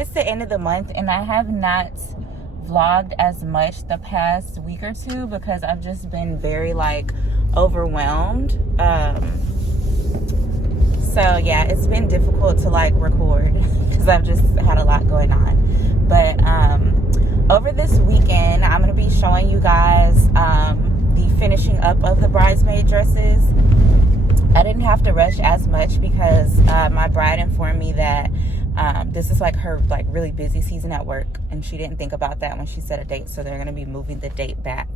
it's the end of the month and I have not vlogged as much the past week or two because I've just been very like overwhelmed. So yeah, it's been difficult to like record because I've just had a lot going on. But over this weekend, I'm going to be showing you guys the finishing up of the bridesmaid dresses. I didn't have to rush as much because my bride informed me that this is like her like really busy season at work, and she didn't think about that when she set a date. So they're going to be moving the date back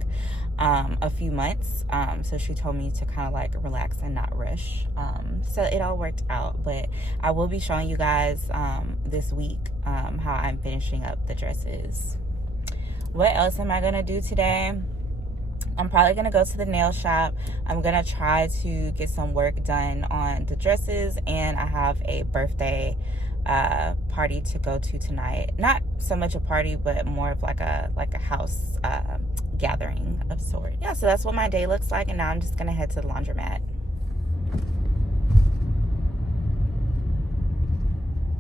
a few months. So she told me to kind of like relax and not rush. So it all worked out, but I will be showing you guys this week how I'm finishing up the dresses. What else am I going to do today? I'm probably going to go to the nail shop. I'm going to try to get some work done on the dresses, and I have a birthday party to go to tonight. Not so much a party, but more of like a house gathering of sort. Yeah, so that's what my day looks like, and now I'm just going to head to the laundromat.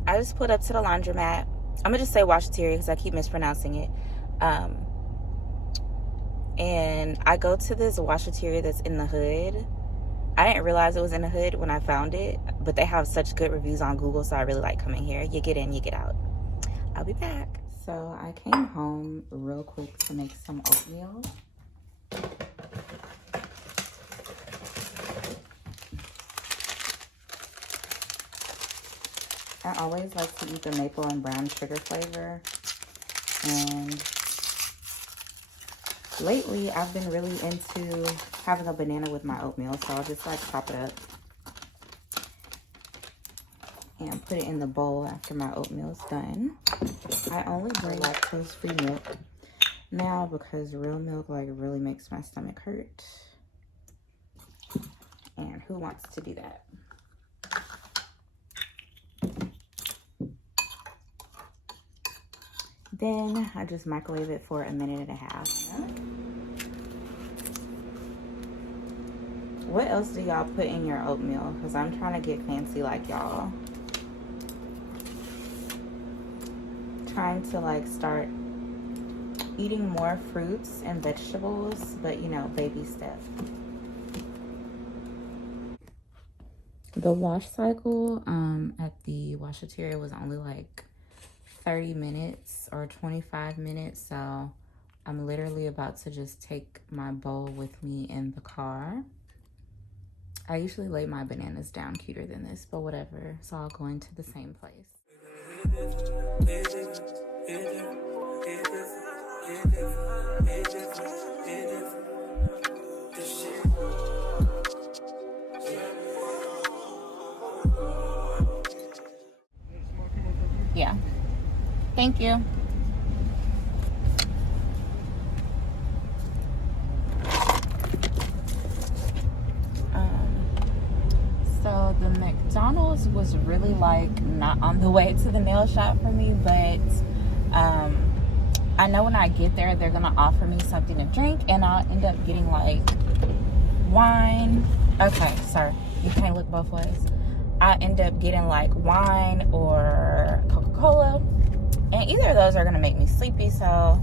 I just pulled up to the laundromat. I'm going to just say washateria because I keep mispronouncing it. And I go to this washateria that's in the hood. I didn't realize it was in the hood when I found it, but they have such good reviews on Google, so I really like coming here. You get in, you get out. I'll be back. So I came home real quick to make some oatmeal. I always like to eat the maple and brown sugar flavor, and lately I've been really into having a banana with my oatmeal, so I'll just like chop it up and put it in the bowl after my oatmeal's done. I only drink lactose-free milk now because real milk like really makes my stomach hurt, and who wants to do that? Then I just microwave it for 1.5 minutes. What else do y'all put in your oatmeal? Because I'm trying to get fancy like y'all. Trying to like start eating more fruits and vegetables, but you know, baby step. The wash cycle at the washateria was only like 30 minutes or 25 minutes, so I'm literally about to just take my bowl with me in the car. I usually lay my bananas down cuter than this, but whatever, it's all going to the same place. Yeah. Thank you. So the McDonald's was really like not on the way to the nail shop for me, but I know when I get there, they're gonna offer me something to drink, and I'll end up getting like wine. Okay, sorry, you can't look both ways. I end up getting like wine or Coca-Cola, and either of those are gonna make me sleepy, so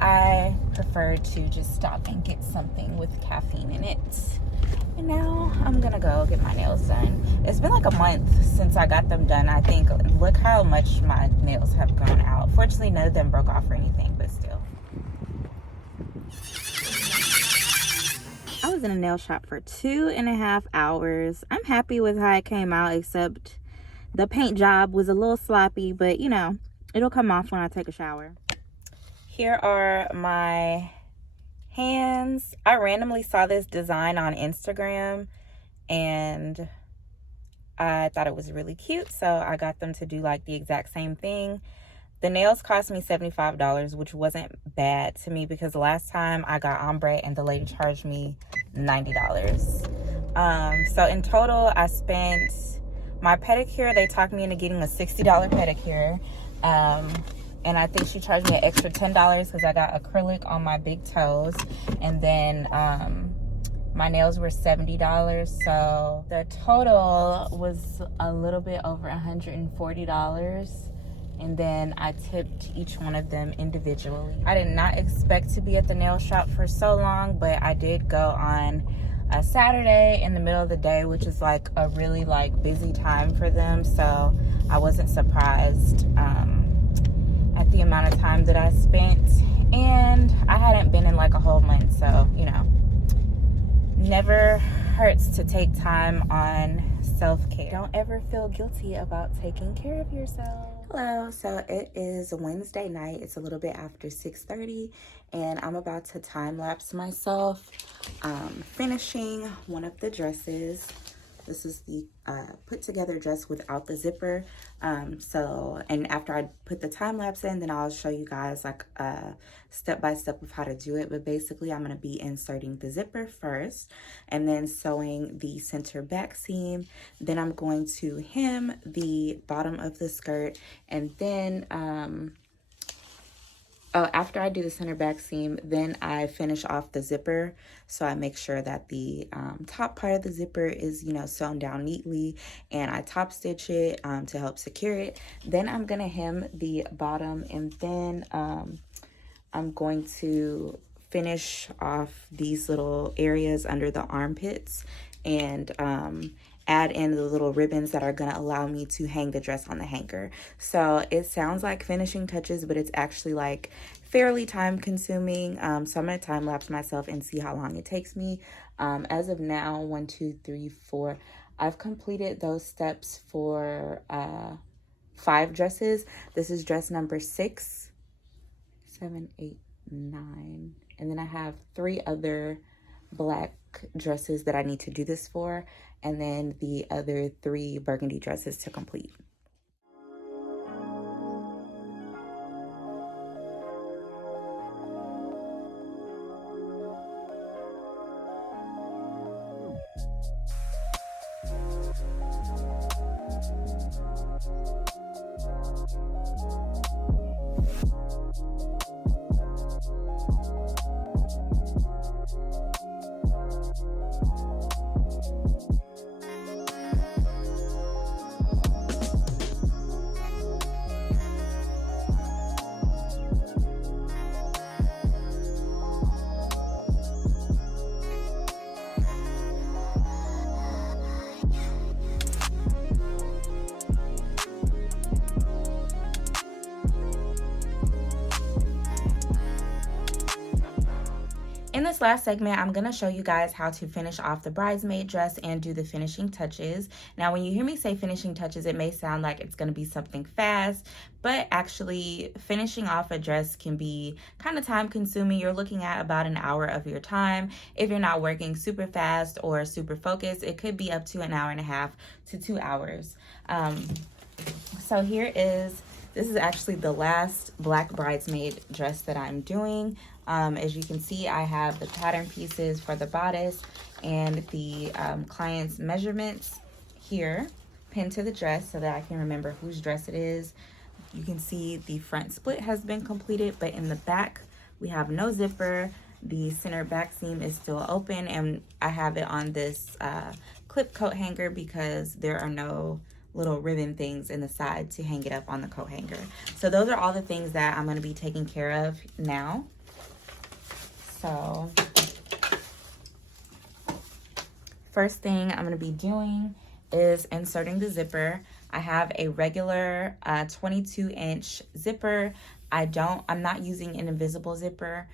I prefer to just stop and get something with caffeine in it. And now I'm gonna go get my nails done. It's been like a month since I got them done, I think. Look how much my nails have grown out. Fortunately, none of them broke off or anything, but still. I was in a nail shop for 2.5 hours. I'm happy with how it came out, except the paint job was a little sloppy, but you know, it'll come off when I take a shower. Here are my hands. I randomly saw this design on Instagram and I thought it was really cute, so I got them to do like the exact same thing. The nails cost me $75, which wasn't bad to me because the last time I got ombre and the lady charged me $90. So in total, I spent my pedicure. They talked me into getting a $60 pedicure. And I think she charged me an extra $10 because I got acrylic on my big toes. And then my nails were $70. So the total was a little bit over $140. and then I tipped each one of them individually. I did not expect to be at the nail shop for so long, but I did go on a Saturday in the middle of the day, which is like a really like busy time for them, so I wasn't surprised at the amount of time that I spent. And I hadn't been in like a whole month, so you know, never hurts to take time on self-care. Don't ever feel guilty about taking care of yourself. Hello, so it is Wednesday night. It's a little bit after 6:30, and I'm about to time lapse myself finishing one of the dresses. This is the put together dress without the zipper. And after I put the time lapse in, then I'll show you guys like step by step of how to do it. But basically I'm gonna be inserting the zipper first and then sewing the center back seam. Then I'm going to hem the bottom of the skirt, and then after I do the center back seam, then I finish off the zipper. So I make sure that the top part of the zipper is, you know, sewn down neatly, and I top stitch it to help secure it. Then I'm gonna hem the bottom, and then I'm going to finish off these little areas under the armpits and add in the little ribbons that are going to allow me to hang the dress on the hanger. So it sounds like finishing touches, but it's actually like fairly time consuming. So I'm going to time lapse myself and see how long it takes me. As of now, 1, 2, 3, 4, I've completed those steps for 5 dresses. This is dress number 6, 7, 8, 9, and then I have 3 other black dresses that I need to do this for, and then the other 3 burgundy dresses to complete. In this last segment, I'm going to show you guys how to finish off the bridesmaid dress and do the finishing touches. Now, when you hear me say finishing touches, it may sound like it's going to be something fast, but actually finishing off a dress can be kind of time consuming. You're looking at about an hour of your time. If you're not working super fast or super focused, it could be up to an hour and a half to 2 hours. So this is actually the last black bridesmaid dress that I'm doing. As you can see, I have the pattern pieces for the bodice and the client's measurements here pinned to the dress so that I can remember whose dress it is. You can see the front split has been completed, but in the back we have no zipper. The center back seam is still open, and I have it on this clip coat hanger because there are no little ribbon things in the side to hang it up on the coat hanger. So those are all the things that I'm going to be taking care of now. So first thing I'm going to be doing is inserting the zipper. I have a regular 22-inch zipper. I'm not using an invisible zipper.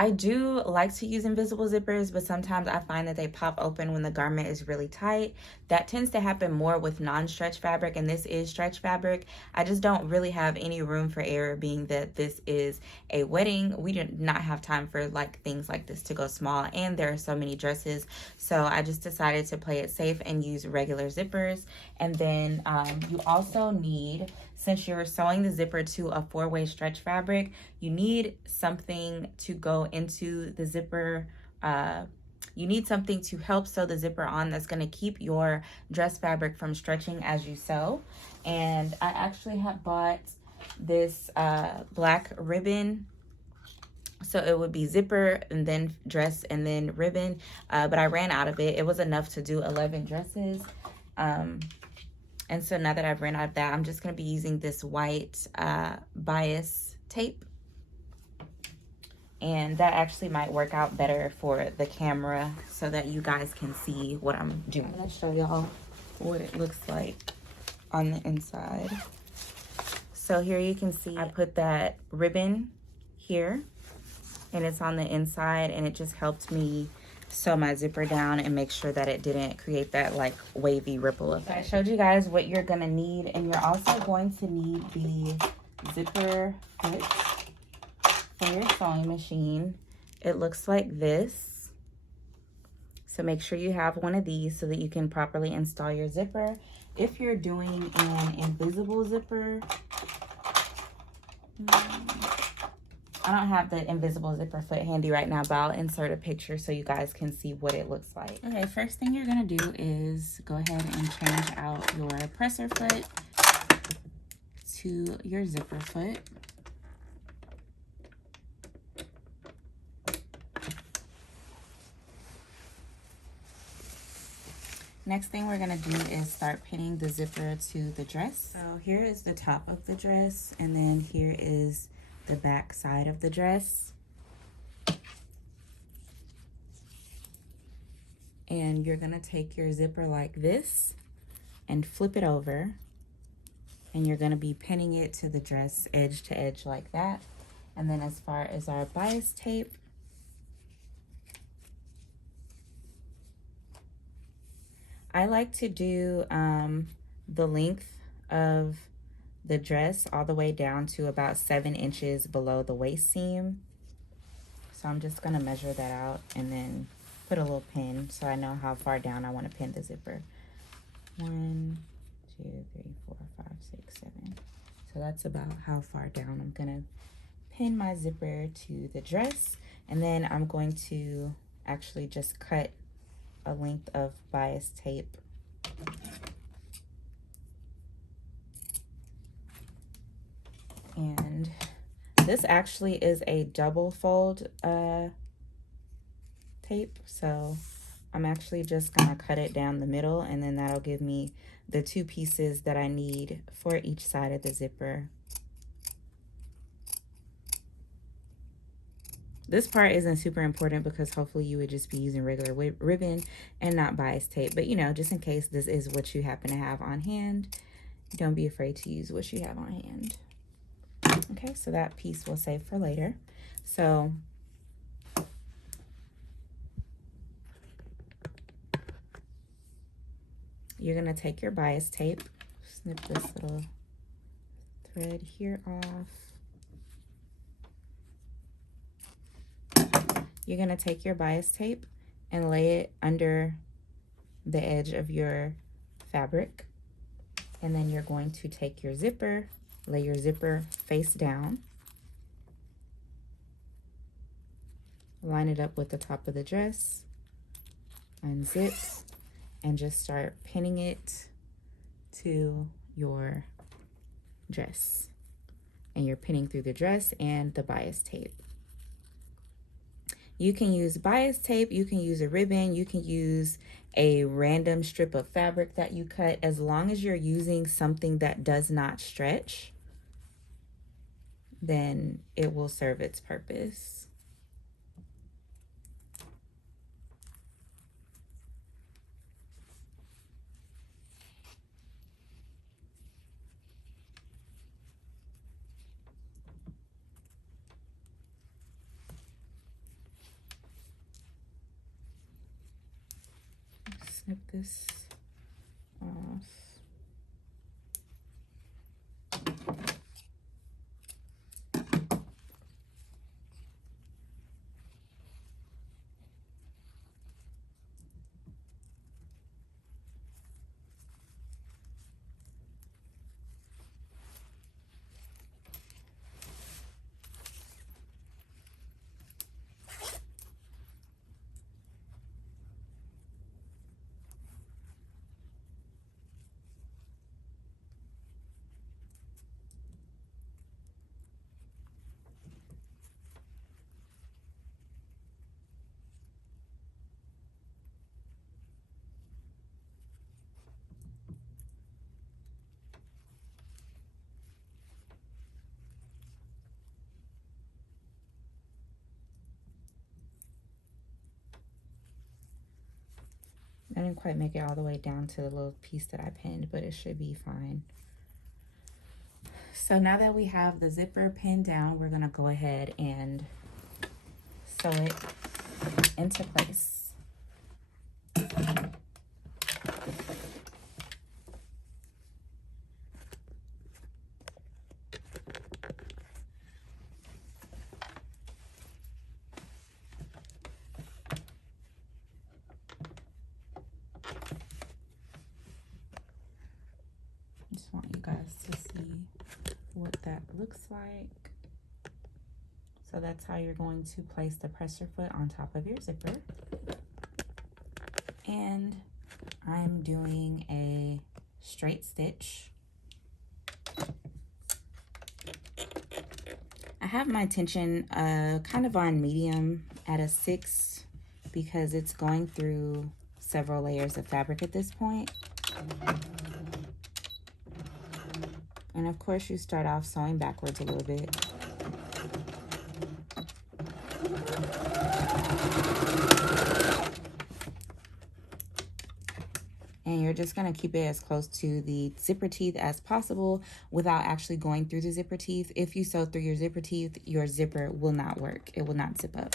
I do like to use invisible zippers, but sometimes I find that they pop open when the garment is really tight. That tends to happen more with non-stretch fabric, and this is stretch fabric. I just don't really have any room for error, being that this is a wedding. We do not have time for like things like this to go small, and there are so many dresses. So I just decided to play it safe and use regular zippers. And then you also need, since you're sewing the zipper to a 4-way stretch fabric, you need something to go into the zipper. You need something to help sew the zipper on that's going to keep your dress fabric from stretching as you sew. And I actually have bought this black ribbon. So it would be zipper and then dress and then ribbon, but I ran out of it. It was enough to do 11 dresses. And so now that I've ran out of that, I'm just going to be using this white bias tape. And that actually might work out better for the camera so that you guys can see what I'm doing. I'm going to show y'all what it looks like on the inside. So here you can see I put that ribbon here, and it's on the inside, and it just helped me sew my zipper down and make sure that it didn't create that like wavy ripple effect. I showed you guys what you're gonna need, and you're also going to need the zipper foot for your sewing machine. It looks like this. So make sure you have one of these so that you can properly install your zipper. If you're doing an invisible zipper, I don't have the invisible zipper foot handy right now, but I'll insert a picture so you guys can see what it looks like. Okay, first thing you're gonna do is go ahead and change out your presser foot to your zipper foot. Next thing we're gonna do is start pinning the zipper to the dress. So here is the top of the dress, and then here is the back side of the dress. And you're gonna take your zipper like this and flip it over, and you're gonna be pinning it to the dress edge to edge like that. And then as far as our bias tape, I like to do the length of the dress all the way down to about 7 inches below the waist seam. So I'm just gonna measure that out and then put a little pin so I know how far down I want to pin the zipper. 1, 2, 3, 4, 5, 6, 7. So that's about how far down I'm gonna pin my zipper to the dress. And then I'm going to actually just cut a length of bias tape and this actually is a double fold tape, so I'm actually just gonna cut it down the middle, and then that'll give me the 2 pieces that I need for each side of the zipper. This part isn't super important because hopefully you would just be using regular ribbon and not bias tape. But, you know, just in case this is what you happen to have on hand, don't be afraid to use what you have on hand. Okay, so that piece we'll save for later. So you're going to take your bias tape, snip this little thread here off. You're going to take your bias tape and lay it under the edge of your fabric. And then you're going to take your zipper, lay your zipper face down, line it up with the top of the dress, unzip, and just start pinning it to your dress. And you're pinning through the dress and the bias tape. You can use bias tape, you can use a ribbon, you can use a random strip of fabric that you cut, as long as you're using something that does not stretch, then it will serve its purpose. Snip this off. I didn't quite make it all the way down to the little piece that I pinned, but it should be fine. So now that we have the zipper pinned down, we're gonna go ahead and sew it into place. Just want you guys to see what that looks like. So that's how you're going to place the presser foot on top of your zipper. And I'm doing a straight stitch. I have my tension kind of on medium at a 6 because it's going through several layers of fabric at this point. And of course you start off sewing backwards a little bit. And you're just gonna keep it as close to the zipper teeth as possible without actually going through the zipper teeth. If you sew through your zipper teeth, your zipper will not work. It will not zip up.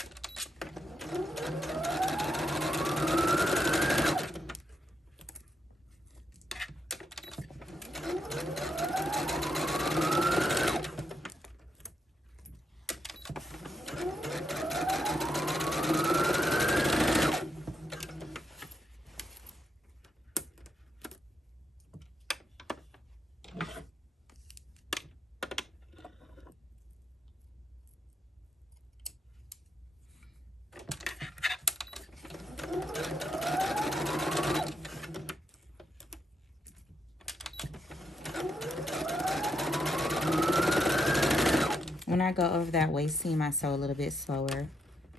When I go over that waist seam, I sew a little bit slower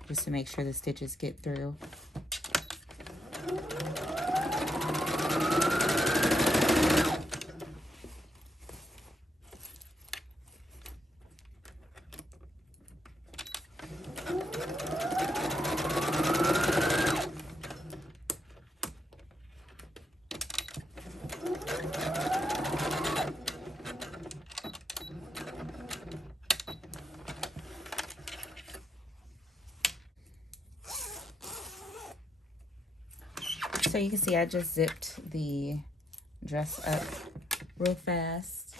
just to make sure the stitches get through. So you can see I just zipped the dress up real fast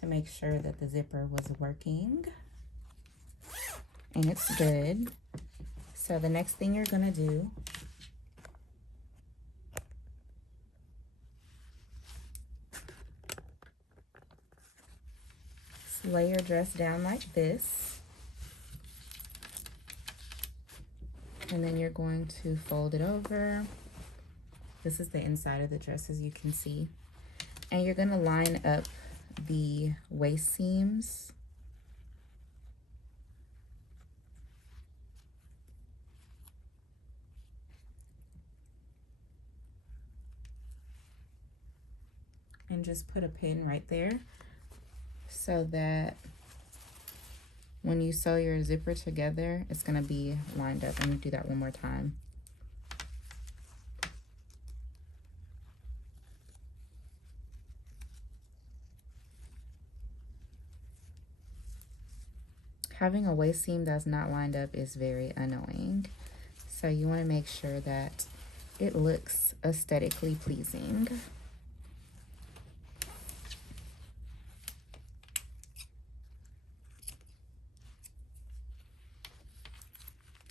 to make sure that the zipper was working. And it's good. So the next thing you're gonna do is lay your dress down like this. And then you're going to fold it over. This is the inside of the dress, as you can see. And you're gonna line up the waist seams. And just put a pin right there so that when you sew your zipper together, it's gonna be lined up. I'm gonna do that one more time. Having a waist seam that's not lined up is very annoying. So you wanna make sure that it looks aesthetically pleasing.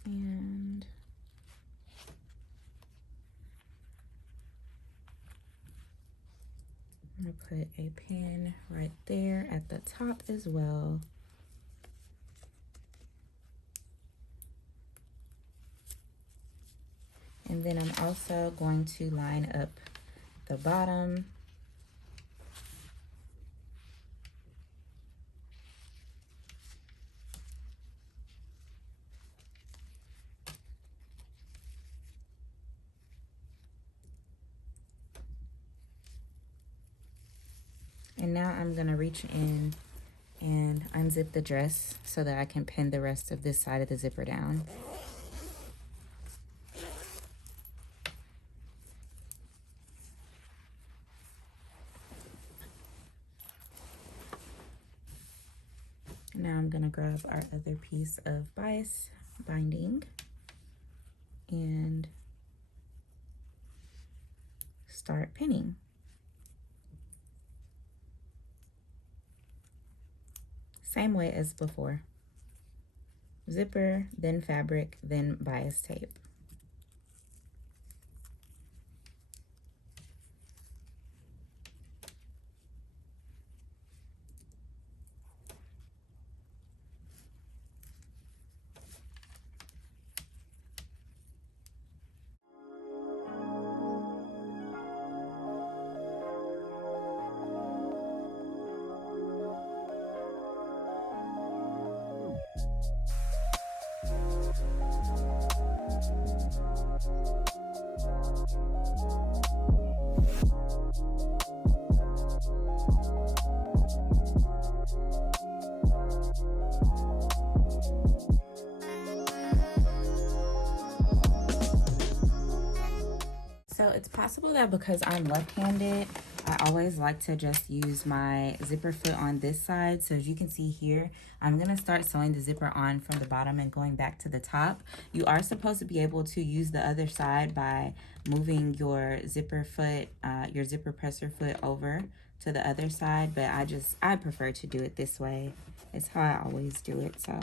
And I'm gonna put a pin right there at the top as well. And then I'm also going to line up the bottom. And now I'm gonna reach in and unzip the dress so that I can pin the rest of this side of the zipper down. Now I'm gonna grab our other piece of bias binding and start pinning. Same way as before. Zipper, then fabric, then bias tape. So it's possible that because I'm left-handed, I always like to just use my zipper foot on this side. So as you can see here, I'm gonna start sewing the zipper on from the bottom and going back to the top. You are supposed to be able to use the other side by moving your zipper foot, your zipper presser foot over to the other side, but I prefer to do it this way. It's how I always do it, so.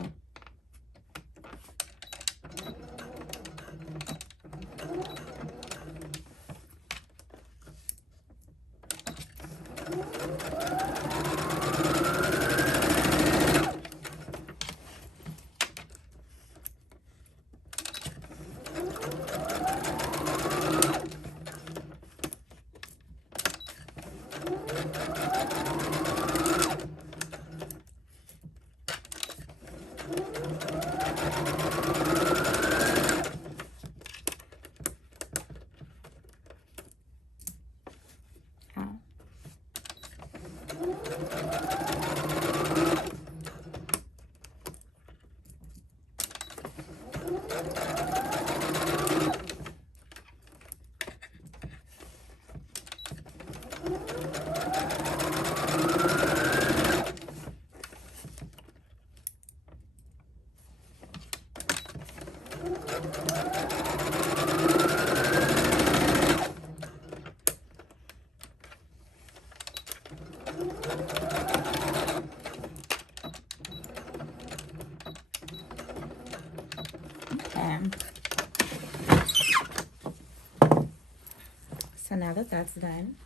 So now that that's done,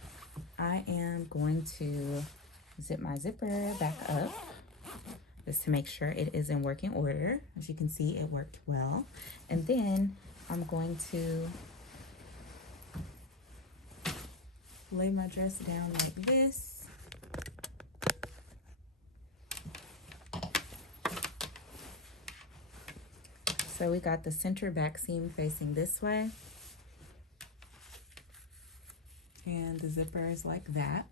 I am going to zip my zipper back up just to make sure it is in working order. As you can see, it worked well. And then I'm going to lay my dress down like this. So we got the center back seam facing this way. And the zipper is like that.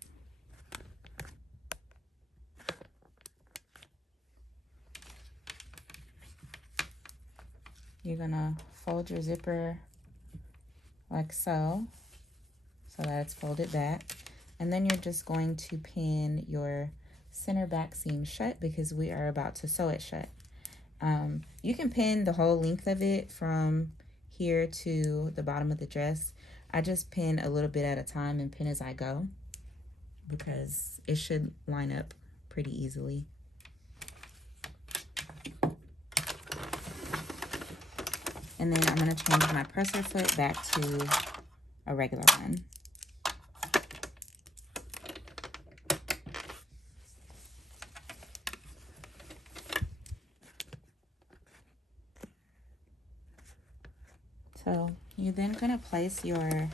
You're gonna fold your zipper like so that it's folded back. And then you're just going to pin your center back seam shut because we are about to sew it shut. You can pin the whole length of it from here to the bottom of the dress. I just pin a little bit at a time and pin as I go because it should line up pretty easily. And then I'm gonna change my presser foot back to a regular one. So you're then gonna place your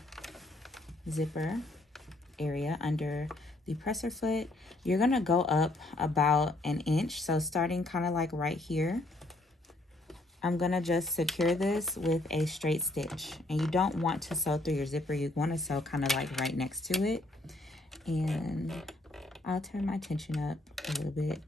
zipper area under the presser foot. You're gonna go up about an inch. So starting kind of like right here, I'm gonna just secure this with a straight stitch. And you don't want to sew through your zipper. You wanna sew kind of like right next to it. And I'll turn my tension up a little bit.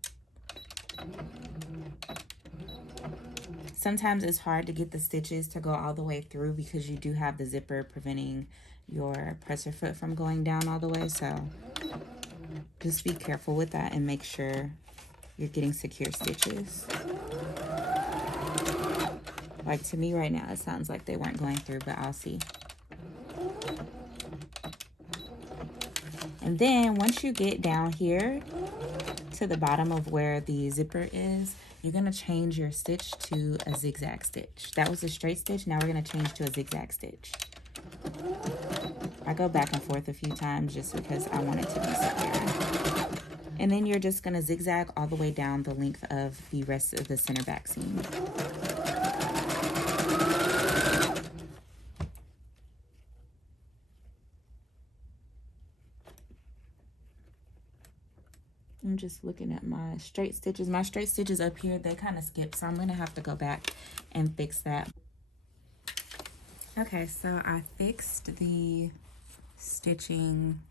Sometimes it's hard to get the stitches to go all the way through because you do have the zipper preventing your presser foot from going down all the way. So just be careful with that and make sure you're getting secure stitches. Like to me right now, it sounds like they weren't going through, but I'll see. And then once you get down here to the bottom of where the zipper is, you're gonna change your stitch to a zigzag stitch. That was a straight stitch, now we're gonna change to a zigzag stitch. I go back and forth a few times just because I want it to be secure. And then you're just gonna zigzag all the way down the length of the rest of the center back seam. I'm just looking at my straight stitches. My straight stitches up here, they kind of skip, so I'm gonna have to go back and fix that. Okay, so I fixed the stitching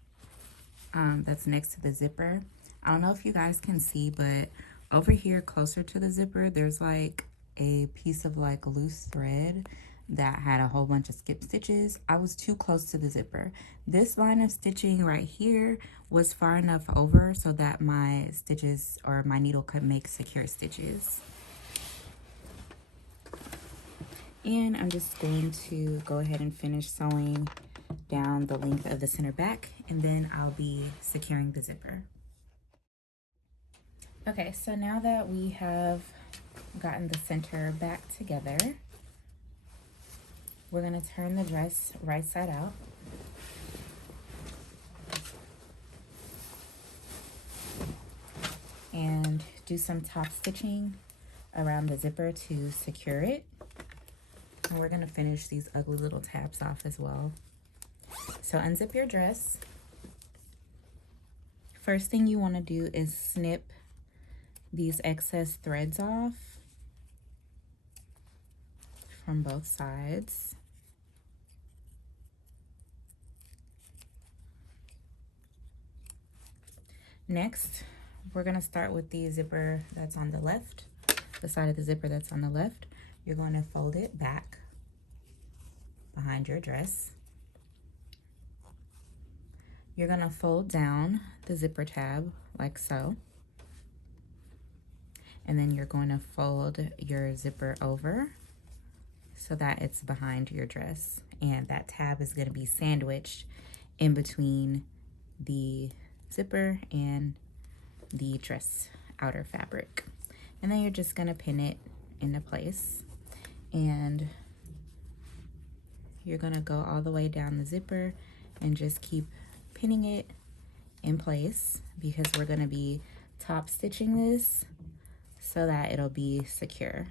that's next to the zipper. I don't know if you guys can see, but over here closer to the zipper, there's like a piece of like loose thread that had a whole bunch of skip stitches. I was too close to the zipper. This line of stitching right here was far enough over so that my stitches or my needle could make secure stitches. And I'm just going to go ahead and finish sewing down the length of the center back, and then I'll be securing the zipper. Okay, so now that we have gotten the center back together, we're gonna turn the dress right side out. And do some top stitching around the zipper to secure it. And we're gonna finish these ugly little tabs off as well. So unzip your dress. First thing you wanna do is snip these excess threads off from both sides. Next, we're gonna start with the zipper that's on the left, the side of the zipper that's on the left. You're going to fold it back behind your dress. You're gonna fold down the zipper tab like so. And then you're going to fold your zipper over so that it's behind your dress. And that tab is gonna be sandwiched in between the zipper and the dress outer fabric. And then you're just gonna pin it into place. And you're gonna go all the way down the zipper and just keep pinning it in place because we're gonna be top stitching this so that it'll be secure.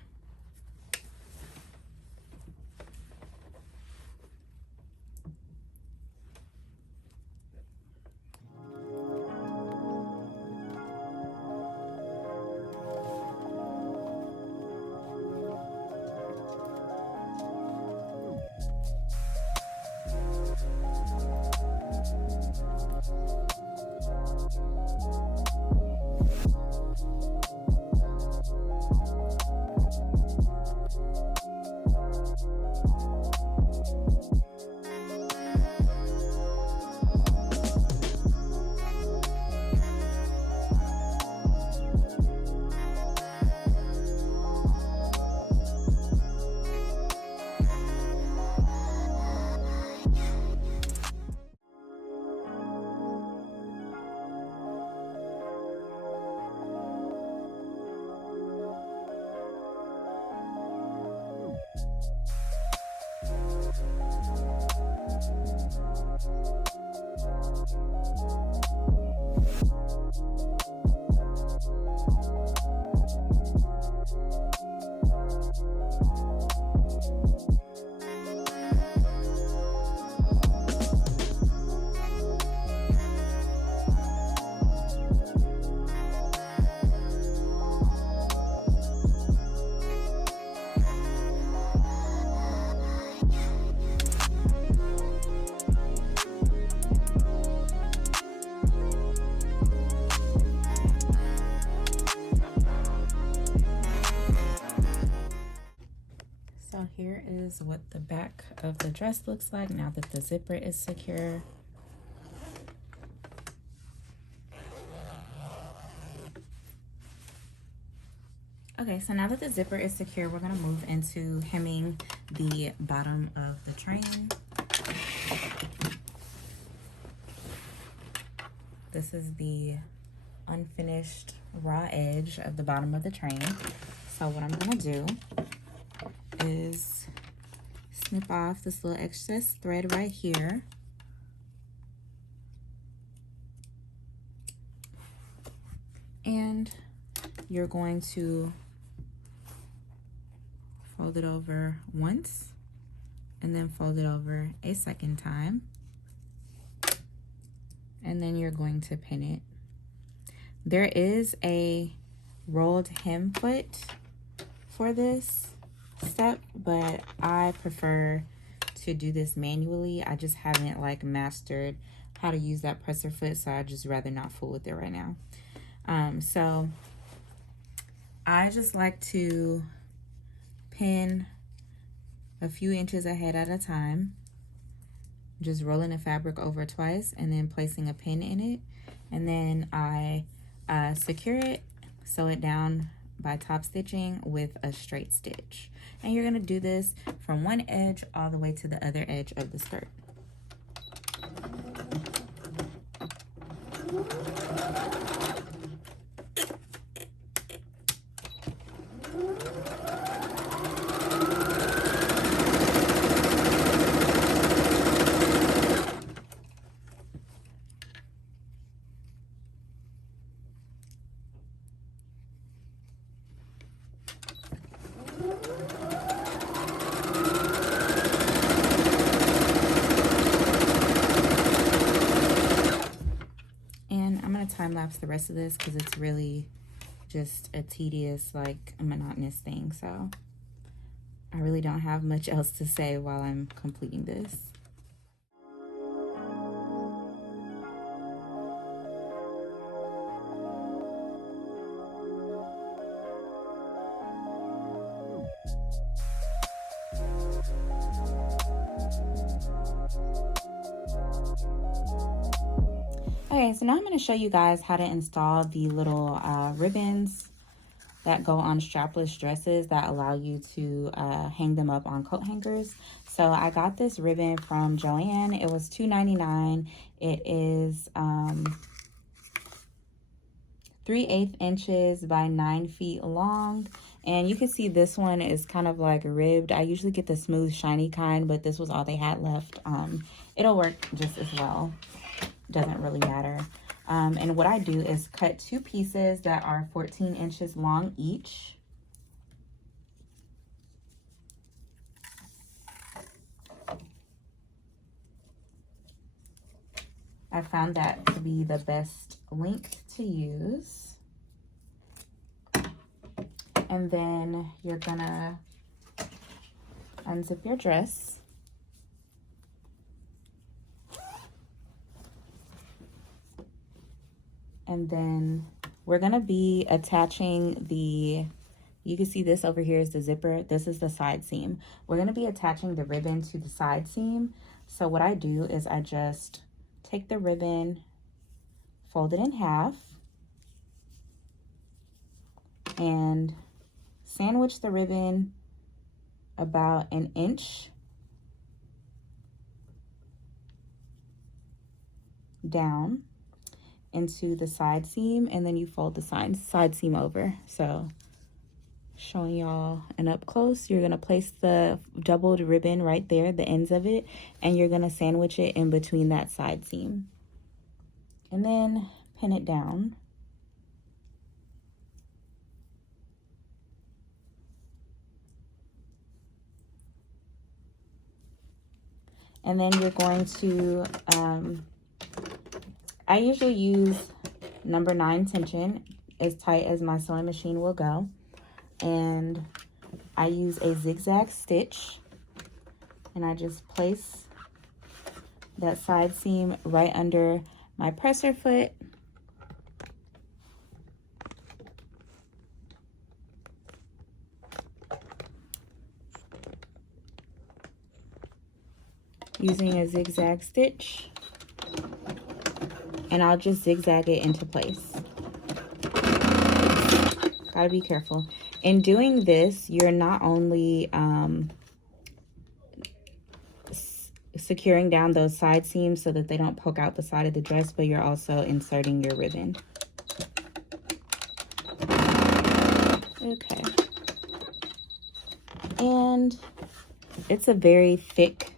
So here is what the back of the dress looks like now that the zipper is secure. Okay, so now that the zipper is secure, we're gonna move into hemming the bottom of the train. This is the unfinished raw edge of the bottom of the train. So what I'm gonna do is snip off this little excess thread right here. And you're going to fold it over once and then fold it over a second time. And then you're going to pin it. There is a rolled hem foot for this step, but I prefer to do this manually. I just haven't like mastered how to use that presser foot, so I just rather not fool with it right now. So I just like to pin a few inches ahead at a time, just rolling the fabric over twice and then placing a pin in it. And then I secure it, sew it down by top stitching with a straight stitch. And you're gonna do this from one edge all the way to the other edge of the skirt. Time lapse the rest of this because it's really just a tedious, like, monotonous thing. So I really don't have much else to say while I'm completing this. Okay, so now I'm going to show you guys how to install the little ribbons that go on strapless dresses that allow you to hang them up on coat hangers. So I got this ribbon from Joann. It was $2.99. It is 3/8 inches by 9 feet long. And you can see this one is kind of like ribbed. I usually get the smooth, shiny kind, but this was all they had left. It'll work just as well. Doesn't really matter. And what I do is cut 2 pieces that are 14 inches long each. I found that to be the best length to use. And then you're gonna unzip your dress. And then we're gonna be attaching you can see this over here is the zipper. This is the side seam. We're gonna be attaching the ribbon to the side seam. So what I do is I just take the ribbon, fold it in half, and sandwich the ribbon about 1 inch down into the side seam, and then you fold the side seam over. So showing y'all an up close, you're gonna place the doubled ribbon right there, the ends of it, and you're gonna sandwich it in between that side seam and then pin it down. And then you're going to I usually use number 9 tension, as tight as my sewing machine will go. And I use a zigzag stitch, and I just place that side seam right under my presser foot. Using a zigzag stitch. And I'll just zigzag it into place. Gotta be careful. In doing this, you're not only securing down those side seams so that they don't poke out the side of the dress, but you're also inserting your ribbon. Okay. And it's a very thick,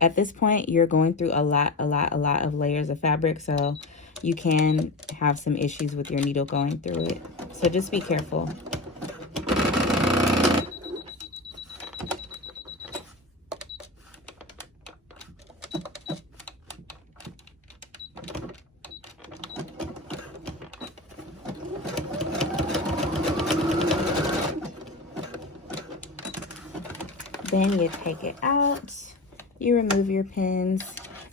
at this point, you're going through a lot of layers of fabric, so you can have some issues with your needle going through it. So just be careful. Then you take it out, you remove your pins,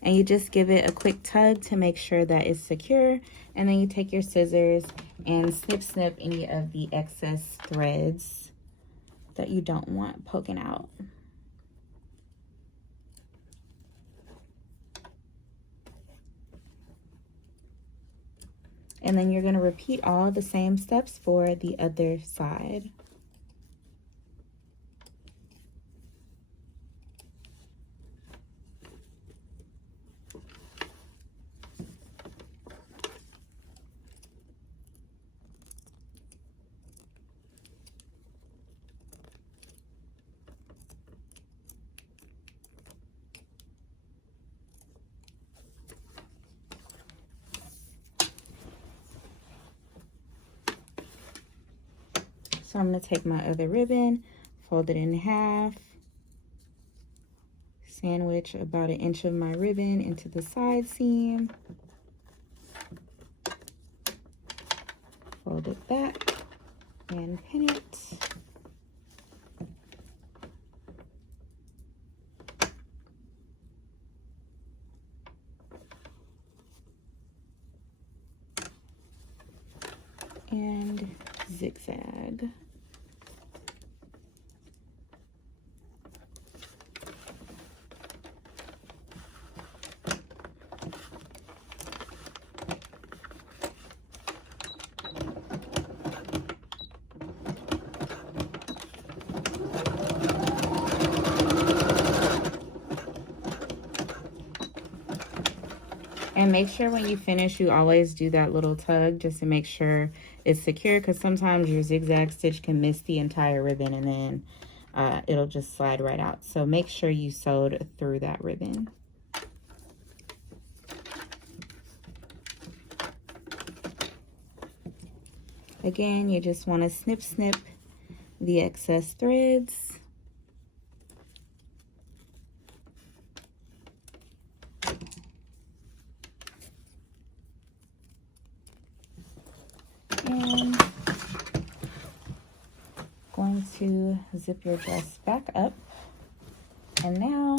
and you just give it a quick tug to make sure that it's secure. And then you take your scissors and snip any of the excess threads that you don't want poking out. And then you're going to repeat all the same steps for the other side. So I'm going to take my other ribbon, fold it in half, sandwich about 1 inch of my ribbon into the side seam, fold it back, and pin it. And zigzag. And make sure when you finish, you always do that little tug just to make sure it's secure, because sometimes your zigzag stitch can miss the entire ribbon and then it'll just slide right out. So make sure you sewed through that ribbon. Again, you just want to snip the excess threads. And going to zip your dress back up. And now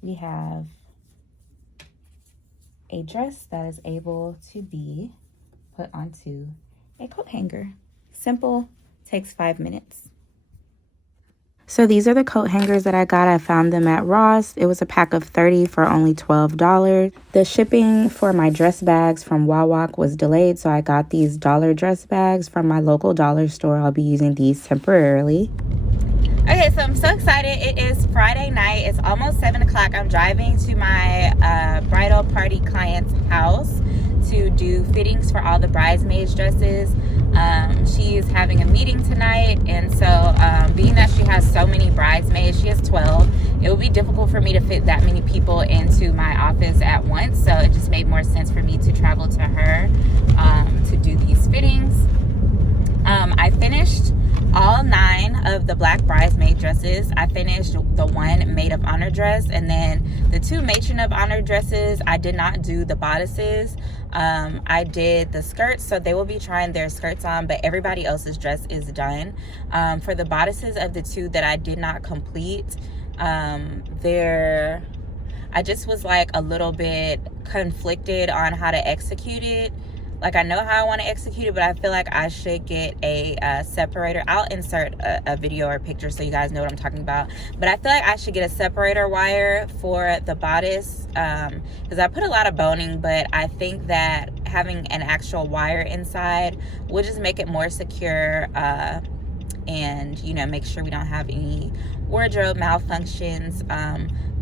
we have a dress that is able to be put onto a coat hanger. Simple, takes 5 minutes. So these are the coat hangers that I got. I found them at Ross. It was a pack of 30 for only $12. The shipping for my dress bags from Wawa was delayed, so I got these dollar dress bags from my local dollar store. I'll be using these temporarily. Okay, so I'm so excited. It is Friday night. It's almost 7 o'clock. I'm driving to my bridal party client's house to do fittings for all the bridesmaids dresses. She is having a meeting tonight, and so being that she has so many bridesmaids, she has 12, it would be difficult for me to fit that many people into my office at once, so it just made more sense for me to travel to her to do these fittings. I finished all 9 of the black bridesmaid dresses. I finished the one maid of honor dress, and then the 2 matron of honor dresses, I did not do the bodices. I did the skirts, so they will be trying their skirts on, but everybody else's dress is done. For the bodices of the 2 that I did not complete, I just was like a little bit conflicted on how to execute it. Like, I know how I want to execute it, but I feel like I should get a separator. I'll insert a video or picture so you guys know what I'm talking about. But I feel like I should get a separator wire for the bodice, because I put a lot of boning, but I think that having an actual wire inside will just make it more secure, and, you know, make sure we don't have any wardrobe malfunctions.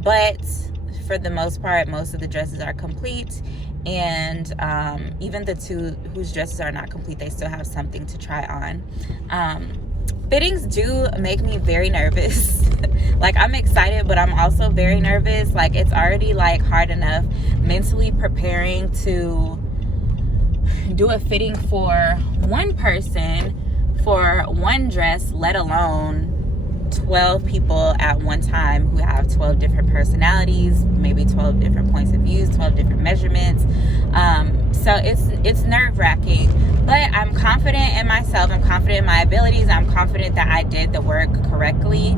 But for the most part, most of the dresses are complete, and even the two whose dresses are not complete, they still have something to try on. Fittings do make me very nervous. Like, I'm excited, but I'm also very nervous. Like, it's already like hard enough mentally preparing to do a fitting for one person for one dress, let alone 12 people at one time who have 12 different personalities, maybe 12 different points of views, 12 different measurements. So it's nerve-wracking, but I'm confident in myself. I'm confident in my abilities. I'm confident that I did the work correctly.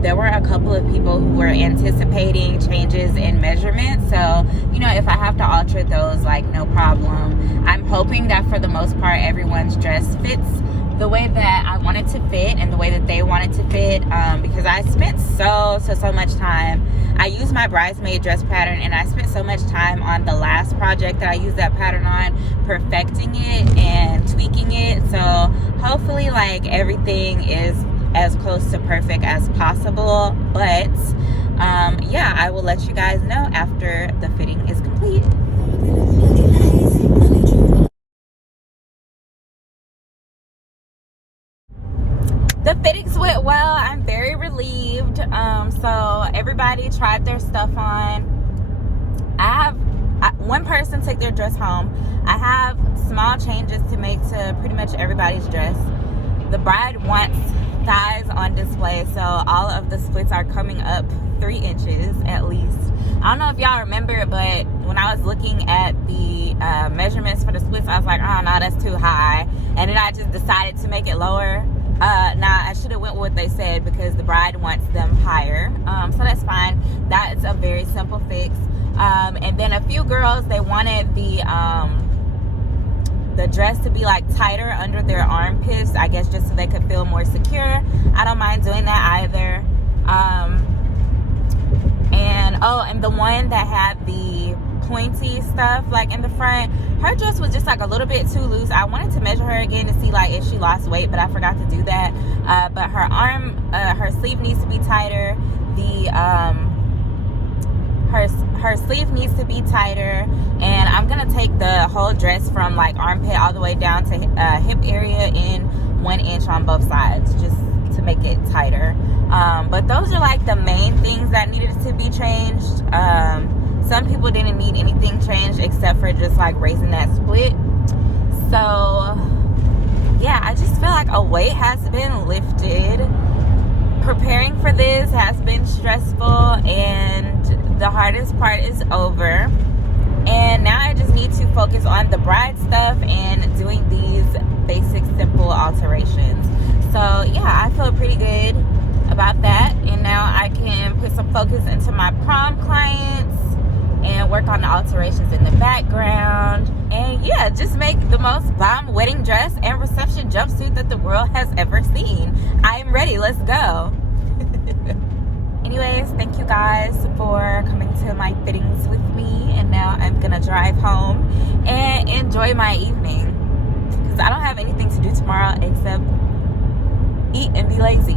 There were a couple of people who were anticipating changes in measurements, so, you know, if I have to alter those, like, no problem. I'm hoping that for the most part everyone's dress fits the way that I wanted to fit and the way that they wanted to fit, because I spent so much time. I used my bridesmaid dress pattern, and I spent so much time on the last project that I used that pattern on, perfecting it and tweaking it. So hopefully, like, everything is as close to perfect as possible. But yeah, I will let you guys know after the fitting is complete. The fittings went well. I'm very relieved. So everybody tried their stuff on. One person took their dress home. I have small changes to make to pretty much everybody's dress. The bride wants thighs on display, so all of the splits are coming up 3 inches at least. I don't know if y'all remember, but when I was looking at the measurements for the splits, I was like, oh no, that's too high. And then I just decided to make it lower. I should have went with what they said, because the bride wants them higher, so that's fine. That's a very simple fix. And then a few girls, they wanted the dress to be like tighter under their armpits, I guess, just so they could feel more secure. I don't mind doing that either. And the one that had the pointy stuff like in the front, her dress was just like a little bit too loose. I wanted to measure her again to see like if she lost weight, but I forgot to do that. But her sleeve needs to be tighter. Her sleeve needs to be tighter, and I'm gonna take the whole dress from like armpit all the way down to hip area in 1 inch on both sides, just to make it tighter. But those are like the main things that needed to be changed. Some people didn't need anything changed except for just like raising that split. So yeah, I just feel like a weight has been lifted. Preparing for this has been stressful, and the hardest part is over. And now I just need to focus on the bride stuff and doing these basic, simple alterations. So yeah, I feel pretty good about that. And now I can put some focus into my prom clients and work on the alterations in the background. And yeah, just make the most bomb wedding dress and reception jumpsuit that the world has ever seen. I am ready. Let's go. Anyways, thank you guys for coming to my fittings with me. And now I'm gonna drive home and enjoy my evening, because I don't have anything to do tomorrow except eat and be lazy.